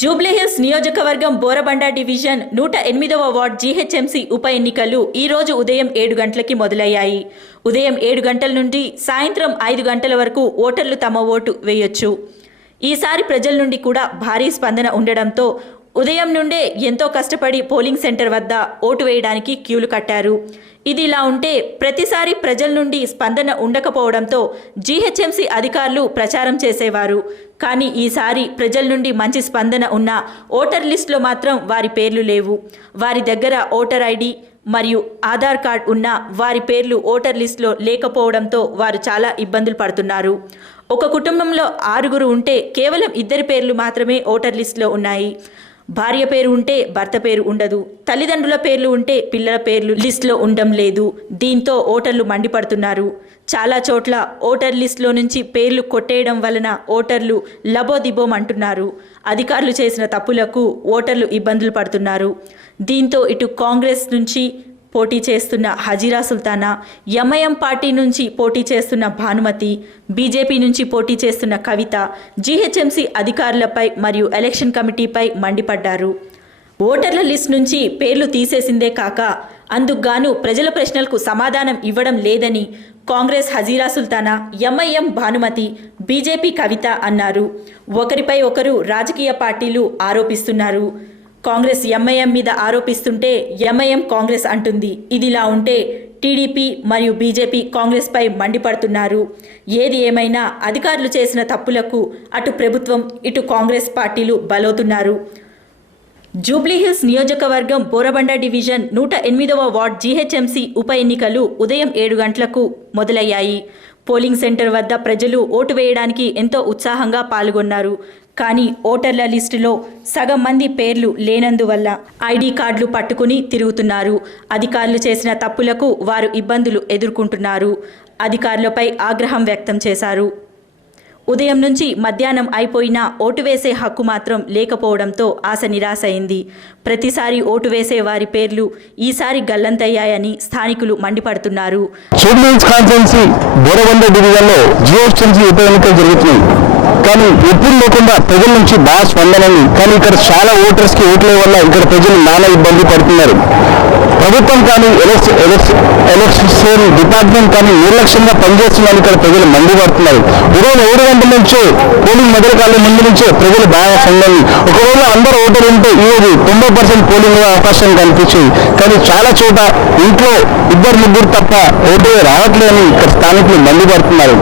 జూబ్లీహిల్స్ నియోజకవర్గం Borabanda division 108వ ward GHMC ఉప ఎన్నికలు ఈ రోజు ఉదయం 7 గంటలకి మొదలయ్యాయి. ఉదయం 7 గంటల నుండి సాయంత్రం 5 గంటల వరకు ఓటర్లు తమ ఓటు వేయొచ్చు. ఈసారి ప్రజల నుండి కూడా భారీ స్పందన ఉండడంతో ఉదయం నుండే ఎంతో కష్టపడి పోలింగ్ సెంటర్ వద్ద ఓటు వేయడానికి క్యూలు కట్టారు. ఇది ఇలా ఉంటే ప్రతిసారి ప్రజల నుండి స్పందన ఉండకపోవడంతో జీహెచ్ఎంసీ అధికారులు ప్రచారం చేసేవారు. కానీ ఈసారి ప్రజల నుండి మంచి స్పందన ఉన్న ఓటర్ లిస్టులో మాత్రం వారి పేర్లు లేవు. వారి దగ్గర ఓటర్ ఐడి మరియు ఆధార్ కార్డ్ ఉన్న వారి పేర్లు ఓటర్ లిస్టులో లేకపోవడంతో వారు చాలా ఇబ్బందులు పడుతున్నారు. ఒక కుటుంబంలో 6 ఉంటే కేవలం 2 పేర్లు మాత్రమే ఓటర్ లిస్టులో ఉన్నాయి. భార్య పేరు ఉంటే భర్త పేరు ఉండదు, తల్లిదండ్రుల పేర్లు ఉంటే పిల్లల పేర్లు లిస్టులో ఉండడం లేదు. దీంతో ఓటర్లు మండిపడుతున్నారు. చాలా చోట్ల ఓటర్ లిస్టులో నుంచి పేర్లు కొట్టేయడం వలన ఓటర్లు లబోదిబోం అంటున్నారు. అధికారులు చేసిన తప్పులకు ఓటర్లు ఇబ్బందులు పడుతున్నారు. దీంతో ఇటు కాంగ్రెస్ నుంచి పోటీ చేస్తున్న హజీరా సుల్తానా, ఎంఐఎం పార్టీ నుంచి పోటీ చేస్తున్న భానుమతి, బీజేపీ నుంచి పోటీ చేస్తున్న కవిత జీహెచ్ఎంసీ అధికారులపై మరియు ఎలక్షన్ కమిటీపై మండిపడ్డారు. ఓటర్ల లిస్ట్ నుంచి పేర్లు తీసేసిందే కాక అందుకుగాను ప్రజల ప్రశ్నలకు సమాధానం ఇవ్వడం లేదని కాంగ్రెస్ హజీరా సుల్తానా, ఎంఐఎం భానుమతి, బీజేపీ కవిత అన్నారు. ఒకరిపై ఒకరు రాజకీయ పార్టీలు ఆరోపిస్తున్నారు. కాంగ్రెస్ ఎంఐఎం మీద ఆరోపిస్తుంటే ఎంఐఎం కాంగ్రెస్ అంటుంది. ఇదిలా ఉంటే టీడీపీ మరియు బీజేపీ కాంగ్రెస్పై మండిపడుతున్నారు. ఏది ఏమైనా అధికారులు చేసిన తప్పులకు అటు ప్రభుత్వం ఇటు కాంగ్రెస్ పార్టీలు బలవుతున్నారు. జూబ్లీహిల్స్ నియోజకవర్గం బోరబండ డివిజన్ 108వ వార్డ్ జీహెచ్ఎంసీ ఉప ఎన్నికలు ఉదయం 7 గంటలకు మొదలయ్యాయి. పోలింగ్ సెంటర్ వద్ద ప్రజలు ఓటు వేయడానికి ఎంతో ఉత్సాహంగా పాల్గొన్నారు. కానీ ఓటర్ల లిస్టులో సగం మంది పేర్లు లేనందువల్ల ఐడి కార్డులు పట్టుకుని తిరుగుతున్నారు. అధికారులు చేసిన తప్పులకు వారు ఇబ్బందులు ఎదుర్కొంటున్నారు. అధికారులపై ఆగ్రహం వ్యక్తం చేశారు. ఉదయం నుంచి మధ్యాహ్నం అయిపోయినా ఓటు వేసే హక్కు మాత్రం లేకపోవడంతో ఆశ నిరాశ అయింది. ప్రతిసారి ఓటు వేసే వారి పేర్లు ఈసారి గల్లంతయ్యాయని స్థానికులు మండిపడుతున్నారు. జూబ్లీహిల్స్ కాన్స్టిట్యుయెన్సీ బోరబండ డివిజన్లో జీహెచ్ఎంసీ ఉప ఎన్నికలు జరుగుతున్నాయి. కానీ ఎప్పుడు లేకుండా ప్రజల నుంచి బాగా స్పందన ఉంది. కానీ ఇక్కడ చాలా ఓటర్స్కి ఓట్ల వల్ల ఇక్కడ ప్రజలు నానా ఇబ్బంది పడుతున్నారు. ప్రభుత్వం కానీ ఎలక్షన్ డిపార్ట్మెంట్ కానీ నిర్లక్ష్యంగా పనిచేస్తుందని ఇక్కడ ప్రజలు మండిపడుతున్నారు. ఉదయం 7 గంటల నుంచే పోలింగ్ మొదలు కాలే ముందు నుంచే ప్రజలు బాగా సంఘం. ఒకవేళ అందరూ ఓటర్లు ఉంటే ఈరోజు 90% పోలింగ్ అవకాశం కనిపించింది. కానీ చాలా చోట ఇంట్లో 2-3 తప్ప ఓటే రావట్లేదని ఇక్కడ స్థానికులు మండిపడుతున్నారు.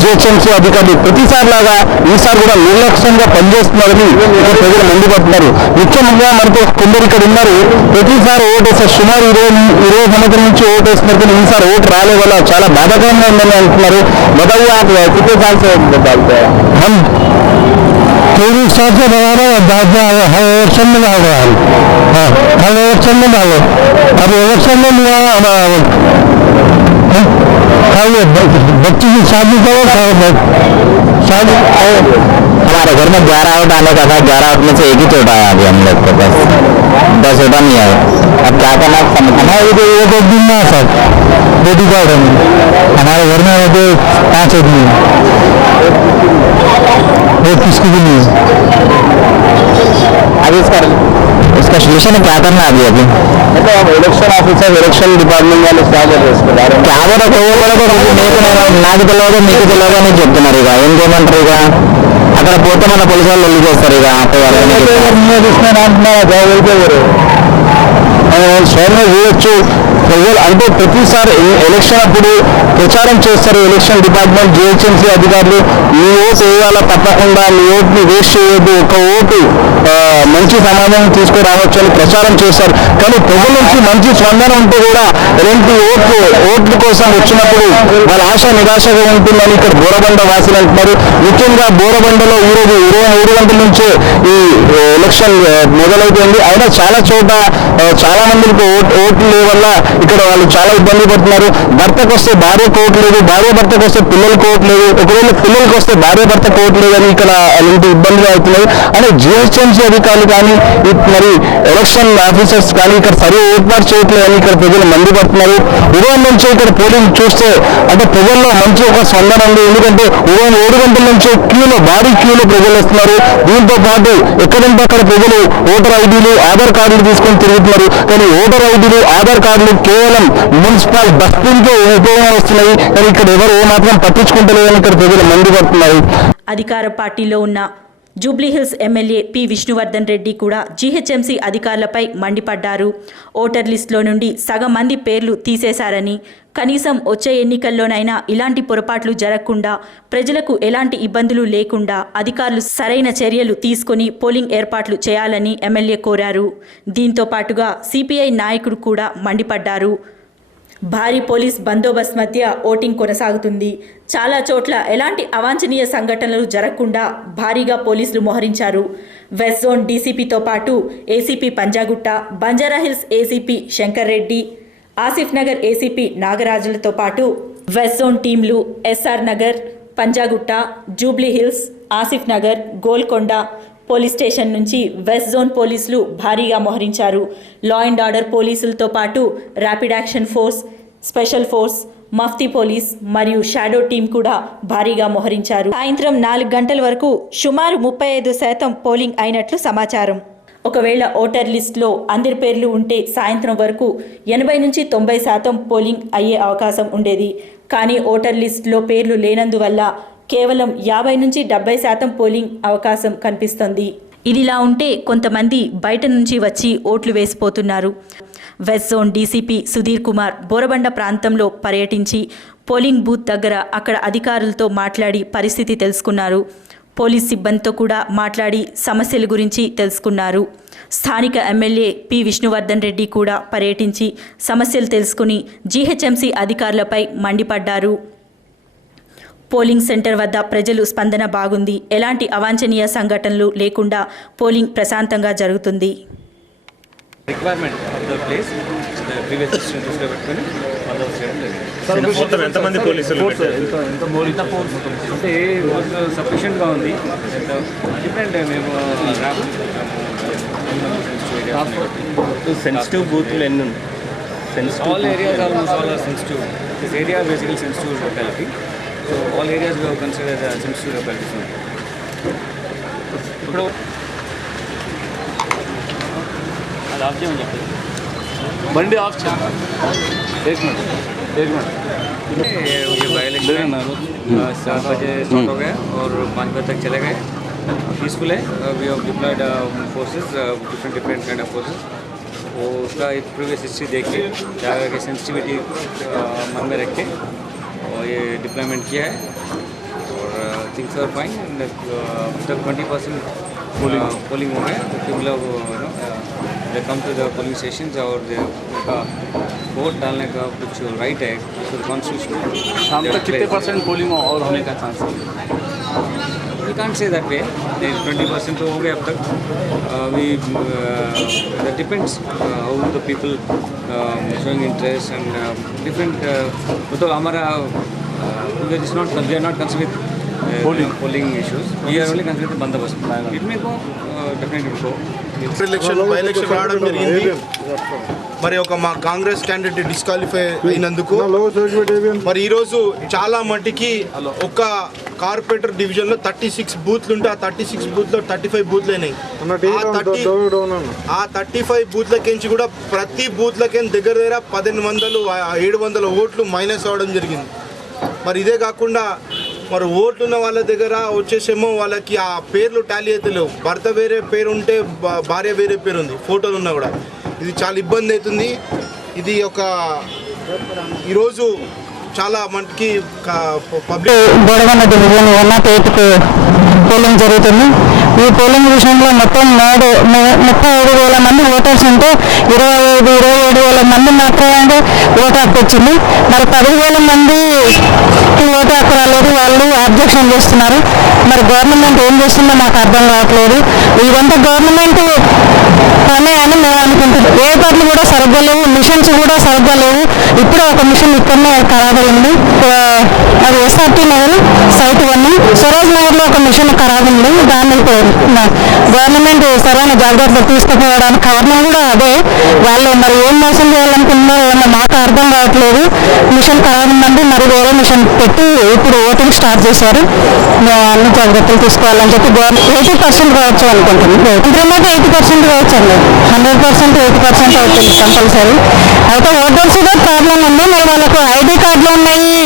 జిహెచ్ఎంసీ అధికారులు ప్రతిసారి లాగా ఈసారి కూడా నిర్లక్ష్యంగా పనిచేస్తున్నారని ఇక్కడ ప్రజలు మండిపడుతున్నారు. ముఖ్యంగా మనతో కొందరు ఇక్కడ ఉన్నారు. ప్రతిసారి ఓటేస్తారు, సుమారు 20 సంవత్సరాల నుంచి ఓటేస్తున్నారు. కానీ ఈసారి ఓటు రాలే వల్ల చాలా బాధాకరంగా ఉందని అంటున్నారు. बताइए आप कितने साल से डालते हैं? हम 23 साल से बना रहे हैं. हर इलेक्शन में डाल रहे हैं. हाँ, हर इलेक्शन में डालो. अब इलेक्शन में मिला बच्ची की शादी करो. शादी हमारे घर में 11 वोट आने का था. 11 वोट में से एक ही चोट आया अभी हम लोग को. बस 10 वोट नहीं आया. अब क्या करना हमारे एक दिन ना सर बेटी कार्ड है. हमारे घर में वो 5 आदमी वो किसको भी नहीं है. अभी इसका सोल्यूशन क्या करना है अभी मतलब अब इलेक्शन ऑफिसर इलेक्शन डिपार्टमेंट वाले क्या बोल रहे इसके बारे में क्या నాకు తెలియదు మీకు తెలియదు అని చెప్తున్నారు. ఇక ఏం చేయమంటారు? ఇక అక్కడ పోతే మన పోలీసు వాళ్ళు వెళ్ళి చేస్తారు. ఇక స్వయంగా చేయొచ్చు ప్రజలు అంటే ప్రతిసారి ఎలక్షన్ అప్పుడు ప్రచారం చేస్తారు ఎలక్షన్ డిపార్ట్మెంట్ జిహెచ్ఎంసీ అధికారులు. మీ ఓటు వేయాలా తప్పకుండా, మీ ఓటుని వేస్ట్ చేయొద్దు, ఒక ఓటు మంచి సమాధానం తీసుకురావచ్చు అని ప్రచారం చేస్తారు. కానీ ప్రజల నుంచి మంచి స్పందన ఉంటే కూడా ఎలాంటి ఓట్ల కోసం వచ్చినప్పుడు వాళ్ళ ఆశ నిరాశగా ఉంటుందని ఇక్కడ బోరబండ వాసులు అంటున్నారు. ముఖ్యంగా బోరబండలో ఈరోజు 23 గంటల నుంచే ఈ ఎలక్షన్ మొదలైపోయింది. అయినా చాలా చోట చాలా మందికి ఓట్లు వల్ల ఇక్కడ వాళ్ళు చాలా ఇబ్బంది పడుతున్నారు. భర్తకు వస్తే భార్య కోవట్లేదు, భార్య భర్తకు వస్తే పిల్లలు కోవట్లేదు, ఒకవేళ పిల్లలకు వస్తే భార్య భర్త కోవట్లేదు అని ఇక్కడ అలాంటి ఇబ్బందులు అవుతున్నాయి అని జిహెచ్ఎంసీ అధికారులు కానీ మరి ఎలక్షన్ ఆఫీసర్స్ కానీ ఇక్కడ సర్వే ఏర్పాటు చేయట్లేదు అని ఇక్కడ ప్రజలు మండిపడుతున్నారు. ఉదయం నుంచి ఇక్కడ పోలింగ్ చూస్తే అంటే ప్రజల్లో మంచి ఒక స్పందన ఉంది. ఎందుకంటే ఉదయం 7 గంటల నుంచి భారీ క్యూలో ప్రజలు వస్తున్నారు. దీంతో పాటు ఎక్కడంటే అక్కడ ప్రజలు ఓటర్ ఐడీలు ఆధార్ కార్డులు తీసుకొని తిరుగుతున్నారు. కానీ ఓటర్ ఐడీలు ఆధార్ కార్డులు కేవలం మున్సిపల్ బస్తీలకే ఉపయోగం వస్తున్నాయి. కానీ ఇక్కడ ఎవరు ఏమాత్రం పట్టించుకుంటలేదని ఇక్కడ ప్రజలు మండిపడుతున్నారు. అధికార పార్టీలో ఉన్న జూబ్లీహిల్స్ ఎమ్మెల్యే పి విష్ణువర్ధన్ రెడ్డి కూడా జీహెచ్ఎంసీ అధికారులపై మండిపడ్డారు. ఓటర్ లిస్టులో నుండి సగం మంది పేర్లు తీసేశారని, కనీసం వచ్చే ఎన్నికల్లోనైనా ఇలాంటి పొరపాట్లు జరగకుండా, ప్రజలకు ఎలాంటి ఇబ్బందులు లేకుండా అధికారులు సరైన చర్యలు తీసుకొని పోలింగ్ ఏర్పాట్లు చేయాలని ఎమ్మెల్యే కోరారు. దీంతో పాటుగా సిపిఐ నాయకుడు కూడా మండిపడ్డారు. భారీ పోలీస్ బందోబస్తు మధ్య ఓటింగ్ కొనసాగుతుంది. చాలా చోట్ల ఎలాంటి అవాంఛనీయ సంఘటనలు జరగకుండా భారీగా పోలీసులు మోహరించారు. వెస్ట్ జోన్ డీసీపీతో పాటు ACP Panjagutta, Banjara Hills ACP Shankar Reddy, Asif Nagar ACP నాగరాజులతో పాటు వెస్ట్ జోన్ టీంలు SR Nagar, Panjagutta, Jubilee Hills, Asif Nagar, Golconda police station నుంచి వెస్ట్ జోన్ పోలీసులు భారీగా మోహరించారు. లా అండ్ ఆర్డర్ పోలీసులతో పాటు rapid action force, special force, mufti police మరియు షాడో టీం కూడా భారీగా మోహరించారు. సాయంత్రం 4 గంటల వరకు సుమారు 35% పోలింగ్ అయినట్లు సమాచారం. ఒకవేళ ఓటర్ లిస్టులో అందరి పేర్లు ఉంటే సాయంత్రం వరకు 80 నుంచి 90% పోలింగ్ అయ్యే అవకాశం ఉండేది. కానీ ఓటర్ లిస్టులో పేర్లు లేనందువల్ల కేవలం 50 నుంచి 70% పోలింగ్ అవకాశం కనిపిస్తోంది. ఇదిలా ఉంటే కొంతమంది బయట నుంచి వచ్చి ఓట్లు వేసిపోతున్నారు. West zone DCP Sudheer Kumar Borabanda ప్రాంతంలో పర్యటించి పోలింగ్ బూత్ దగ్గర అక్కడ అధికారులతో మాట్లాడి పరిస్థితి తెలుసుకున్నారు. పోలీస్ సిబ్బందితో కూడా మాట్లాడి సమస్యల గురించి తెలుసుకున్నారు. స్థానిక ఎమ్మెల్యే పి విష్ణువర్ధన్ రెడ్డి కూడా పర్యటించి సమస్యలు తెలుసుకుని జీహెచ్ఎంసీ అధికారులపై మండిపడ్డారు. పోలింగ్ సెంటర్ వద్ద ప్రజలు స్పందన బాగుంది. ఎలాంటి అవాంఛనీయ సంఘటనలు లేకుండా పోలింగ్ ప్రశాంతంగా జరుగుతుంది. Requirement of the place the previous system దృష్టిలో పెట్టుకొని మొత్తం ఎంతమంది పోలీసులు అంటే సఫిషియెంట్గా ఉంది. డిఫరెంట్ మేము సెన్సిటివ్ బూత్లు ఎన్ని ఉన్నాయి? all areas almost all are sensitive. This area is basically sensitive locality. So all areas we have considered as sensitive localities. ఇప్పుడు అది ఆఫ్ చేయమని చెప్పండి. బండి ఆఫ్ చేయండి. ये बाई इलेक्शन 7 बजे स्टार्ट हो गया और 5 बजे तक चले गए. पीसफुल है. We have deployed forces, different kind of forces. वो उसका एक प्रीवियस हिस्ट्री देख के जाकर के सेंसिटिविटी मन में रख के और ये डिप्लॉयमेंट किया है और थिंग्स आर फाइन. अब तक 20% पोलिंग हो गया. People they come to the polling stations और वोट डालने का कुछ राइट है कॉन्स्टिट्यूशन. शाम तक कितने % पोलिंग और होने का चांस है? We can't say that way. 20% तो हो गया अब तक. That depends how the people showing interest and different. तो हमारा we are not concerned with polling issues. We are only concerned with बंदोबस्त. इनमें को definitely को. ఎలక్షన్ బై ఎలక్షన్ రావడం జరిగింది. మరి ఒక మా కాంగ్రెస్ క్యాండిడేట్ డిస్క్వాలిఫై అయినందుకు మరి ఈరోజు చాలా మట్టికి ఒక కార్పొరేటర్ డివిజన్లో 36 బూత్లు ఉంటే ఆ 36 బూత్లో 35 బూత్లు అయినాయి. ఆ 35 బూత్లకించి కూడా ప్రతి బూత్లకి దగ్గర 1800-700 ఓట్లు మైనస్ అవ్వడం జరిగింది. మరి ఇదే కాకుండా మరి ఓట్లు ఉన్న వాళ్ళ దగ్గర వచ్చేసేమో వాళ్ళకి ఆ పేర్లు టాలీ అయితే లేవు. భర్త వేరే పేరు ఉంటే భార్య వేరే పేరు ఉంది, ఫోటోలు ఉన్నా కూడా. ఇది చాలా ఇబ్బంది అవుతుంది. ఇది ఒక ఈరోజు చాలా మనకి పబ్లిక్ బోరబండ డివిజన్ 108కు పోలింగ్ జరుగుతుంది. ఈ పోలింగ్ విషయంలో మొత్తం 37,000 మంది ఓటర్స్ ఉంటే 27,000 మంది మాత్రమే ఓటు హక్కు వచ్చింది. మరి 10,000 మంది ఓటు హక్కు రాలేదు, వాళ్ళు అబ్జెక్షన్ చేస్తున్నారు. మరి గవర్నమెంట్ ఏం చేస్తుందో నాకు అర్థం కావట్లేదు. ఇదంతా గవర్నమెంట్ ఉన్నాయని మేము అనుకుంటున్నాం. ఏర్పాట్లు కూడా సరిగ్గా లేవు, మిషన్స్ కూడా సరిగ్గా లేవు. ఇప్పుడు ఒక మిషన్ ఇక్కడనే ఖరాబ్ అయింది, అది ఎస్ఆర్టీ నగర్ సైట్ 1. స్వరాజ్ నగర్లో ఒక మిషన్ ఖరాబ్ ఉంది. దాన్ని గవర్నమెంట్ సరైన జాగ్రత్తలు తీసుకుపోవడానికి కారణం కూడా అదే. వాళ్ళు మరి ఏం మోసం చేయాలనుకున్నారో మాకు అర్థం కావట్లేదు. మిషన్ ఖరాబ్ ఉందండి, మరి వేరే మిషన్ పెట్టి ఇప్పుడు ఓటింగ్ స్టార్ట్ చేశారు. అన్ని జాగ్రత్తలు తీసుకోవాలని చెప్పి 80% కావచ్చు అనుకుంటున్నాం. ఇంటర్మీడియట్ 80% కావచ్చు అండి, 100% 80% అవుతుంది కంపల్సరీ. అయితే ఓటర్స్ కూడా ప్రాబ్లం ఉంది. మరి వాళ్ళకు ఐడి కార్డులు ఉన్నాయి,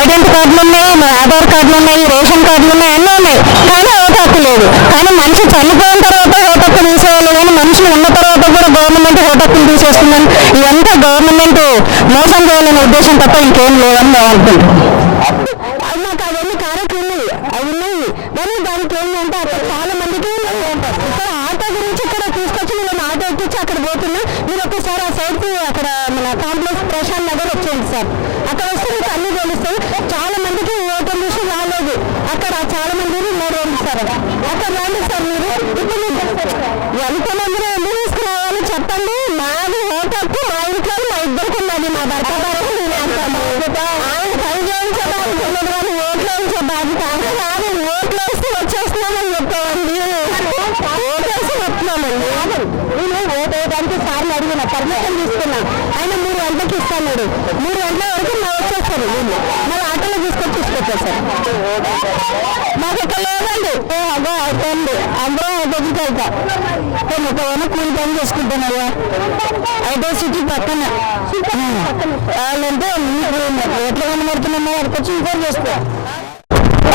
ఐడెంటి కార్డులు ఉన్నాయి, ఆధార్ కార్డులు ఉన్నాయి, రేషన్ కార్డులు ఉన్నాయి, అన్నీ ఉన్నాయి. కానీ ఓటు హక్కు లేదు. కానీ మనిషి చనిపోయిన తర్వాత ఓటు హక్కు తీసేయాలి, కానీ మనుషులు ఉన్న తర్వాత కూడా గవర్నమెంట్ ఓటు హక్కులు తీసేస్తుందని, ఇదంతా గవర్నమెంట్ మోసం చేయాలనే ఉద్దేశం తప్ప ఇంకేం లేదని మేము అనుకుంటున్నాం. మాకు అవన్నీ కార్యక్రమాలు అవి ఉన్నాయి, కానీ దానికి ఏంటంటే అక్కడ చాలా మందికి ఇక్కడ ఆటో గురించి ఇక్కడ తీసుకొచ్చి నేను ఆటో ఎక్కించి అక్కడ పోతున్నా. మీరు ఒకసారి ఆ సైడ్కి అక్కడ మన కాంప్లెక్స్ ప్రశాంత్ నగర్ వచ్చేయండి సార్. అక్కడ వస్తే మీకు అన్ని తెలుస్తాయి. చాలా మందికి ఓటర్ లిస్ట్ రాలేదు. అక్కడ చాలా మంది మీరు రండి సార్, అక్కడ రండి సార్. మీరు ఇప్పుడు ఎంతమంది ఎందుకు తీసుకురావాలి చెప్పండి. మాది ఓటు హక్కు మా ఇంట్లో మా ఇద్దరికి ఉన్నది, మా భర్త గారు ఆయన పని చేయించడానికి కానీ ఓట్లు వేసే బాధ్యత కాదు. ఓట్లు వేసి వచ్చేస్తున్నామని చెప్పామండి, ఓటేసి వస్తున్నామండి. నేను ఓటు వేయడానికి సార్ని అడిగిన పర్మిషన్ తీసుకున్నా. ఆయన 3 గంటలకు ఇస్తాడు. 3 గంటల వరకు మా వచ్చేస్తారు. వీళ్ళు మళ్ళీ ఆటోలో తీసుకొచ్చేస్తారు. మాకు ఇక్కడ లేదండి. అగో అవుతుంది, అందరూ దగ్గరికి వెళ్తా మొత్తం కూలి పని చేసుకుంటున్నారు. ఐదో సిటీ పక్కన వాళ్ళంటే మీరు ఎట్లా కనబడుతున్నామో అక్కడికి వచ్చి ఇంకోటి చేస్తారు.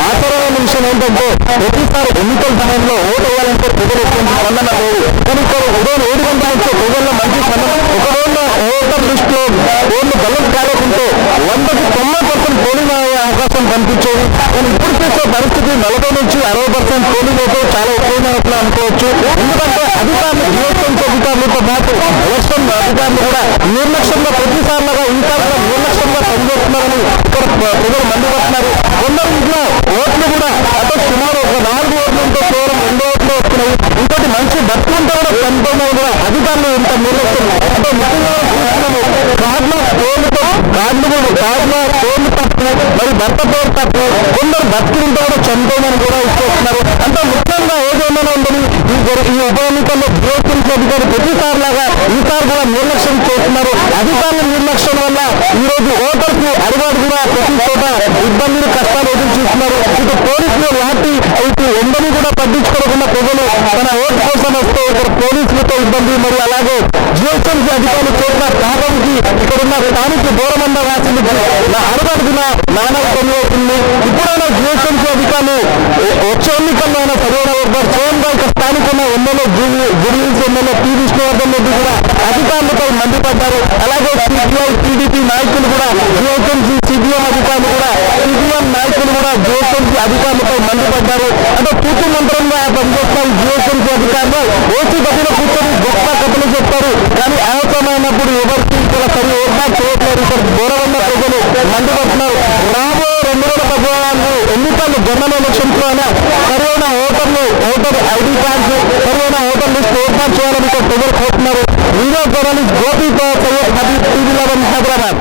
ఆచరణ విషయం ఏంటంటే ప్రతిసారి ఎన్నికల సమయంలో ఓటు వేయాలంటే ప్రజలు ఎటువంటి స్పందన లేదు. కానీ ఇక్కడ ఉదయం 7 గంటల నుంచి ప్రజల్లో మంచి స్పందన. ఒక రోజున ఓటర్ లిస్ట్ లో ఓట్లు బలం కాలేకుంటే 100కి 90% పోలింగ్ అయ్యే అవకాశం కనిపించేది. కానీ ఇప్పుడు చూసే పరిస్థితి 40 నుంచి 60% పోలింగ్ అయితే చాలా ఎక్కువైనట్లు అనుకోవచ్చు. ఎందుకంటే అధికారులు జిహెచ్ఎంసీ అధికారులతో పాటు ఎలక్షన్ అధికారులు కూడా నిర్లక్ష్యంగా ప్రతిసారిగా ఇంకా కూడా నిర్లక్ష్యంగా పనిచేస్తున్నారని ఇక్కడ ప్రజలు మండిపడుతున్నారు. కొందరు ఇంట్లో ఓట్లు కూడా అంటే సుమారు ఒక 4 ఓట్లు ఉంటే కేవలం 2 ఓట్లు వస్తున్నాయి. ఇంకోటి మంచి భక్తులుంటే కూడా చనిపోయినా కూడా అధికారులు ఇంత నిర్లక్ష్యం. అంటే ముఖ్యంగా చూస్తున్నాము కార్డుల పేర్లు తప్పు, మరి భర్త పేరు తప్పు, కొందరు భక్తులుంటే కూడా చనిపోయినని కూడా ఇచ్చేస్తున్నారు. అంటే ముఖ్యంగా ఏదేమైనా ఉందని ఈ ఉప ఎన్నికల్లో జిహెచ్ఎంసీ అధికారులు ప్రతిసారిలాగా ఈసారి కూడా నిర్లక్ష్యం చేస్తున్నారు. అధికారుల నిర్లక్ష్యం వల్ల ఈరోజు ఓటర్స్ అడిగాడు కూడా ప్రతి చోట ఇబ్బందులు కష్టాలు ఎదురు చూస్తున్నారు. ఇటు పోలీసులు లాఠీ ఇటు ఎండని కూడా పట్టించుకోకుండా ప్రజలు తన ఓటు కోసం వస్తే ఇక్కడ పోలీసులతో ఇబ్బంది. మరి అలాగే జిహెచ్ఎంసీ అధికారులు చేసిన త్యాగంకి ఇక్కడున్న స్థానిక దూరమంద వాసింది అడుగడుగున నానా పని అవుతుంది. ఇప్పుడైనా జిహెచ్ఎంసీ అధికారులు వచ్చే ఎన్నికల్లో అయినా సరైన స్వయంగా ఇక్కడ స్థానిక ఎమ్మెల్యే జుడిల్స్ ఎమ్మెల్యే పి విష్ణువర్ధన్ రెడ్డి కూడా అధికారులపై మండిపడ్డారు. అలాగే సిపిఐ టీడీపీ నాయకులు కూడా జిహెచ్ఎంసీ సిపిఎం అధికారులు కూడా సిపిఎం నాయకులు కూడా జిహెచ్ఎంసీ అధికారులపై మండిపడ్డారు. అంటే పూర్తి మంత్రంగా పనిచేస్తున్న జిహెచ్ఎంసీ అధికారులు ఓసీ గదిలో కూర్చొని గొప్ప కథలు చెప్తారు. కానీ అవసరమైనప్పుడు ఎవరికి ఇక్కడ సరి ఏర్పాటు చేయట్లేదు. ఇక్కడ దూరవన్న ప్రజలు మండిపడుతున్నారు. రాబోయే 2014 ఎన్నికలు జనరల్ ఎలక్షన్స్ లో అయినా సరైన ఓటర్ ఐడి కార్డ్స్, సరైన ఓటర్ లిస్ట్ ఏర్పాటు చేయాలని ప్రజలు కోరుతున్నారు. వీడియో జర్నలిస్ట్ గోపీతో సయ్యద్ హబీబ్ టీవీ 11 హైదరాబాద్.